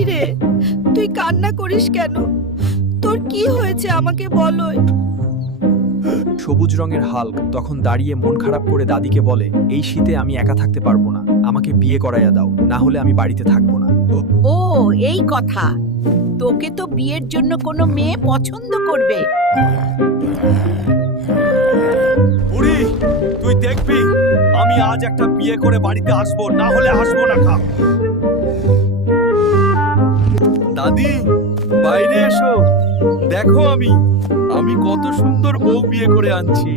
কি রে, তুই কান্না করিস কেন? তোর কি হয়েছে আমাকে বল। সবুজ রঙের হাল্ক তখন দাঁড়িয়ে মন খারাপ করে দাদিকে বলে, এই শীতে আমি একা থাকতে পারবো না, আমাকে বিয়ে করাইয়া দাও, না হলে আমি বাড়িতে থাকবো না। ও এই কথা, তোকে তো বিয়ের জন্য কোনো মেয়ে পছন্দ করবে। বুড়ি, তুই দেখবি আমি আজ একটা বিয়ে করে বাড়িতে আসবো, না হলে আসবো না। খা দাদি, বাইরে এসো, দেখো আমি কত সুন্দর বউ বিয়ে করে আনছি।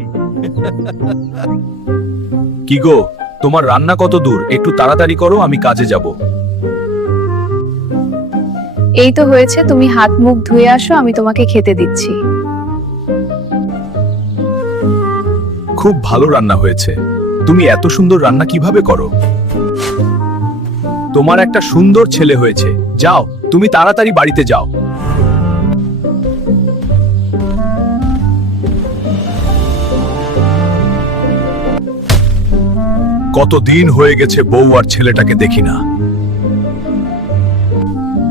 কি গো, তোমার রান্না কত দূর? একটু তাড়াতাড়ি করো, আমি কাজে যাব। এই তো হয়েছে, তুমি হাত মুখ ধুয়ে আসো, আমি তোমাকে খেতে দিচ্ছি। খুব ভালো রান্না হয়েছে। তুমি এত সুন্দর রান্না কিভাবে করো? তোমার একটা সুন্দর ছেলে হয়েছে। যাও, তুমি তাড়াতাড়ি বাড়িতে যাও। কতদিন হয়ে গেছে বউ আর ছেলেটাকে দেখি না।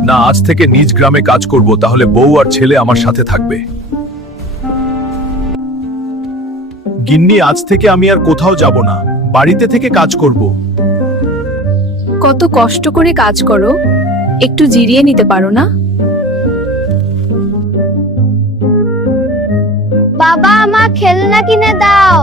না, আজ থেকে নিজ গ্রামে কাজ করব, তাহলে বউ আর ছেলে আমার সাথে থাকবে। গিন্নি, আজ থেকে আমি আর কোথাও যাব না, বাড়িতে থেকে কাজ করব। কত কষ্ট করে কাজ করো, একটু জিরিয়ে নিতে পারো না? বাবা, আমার খেলনা কিনে দাও।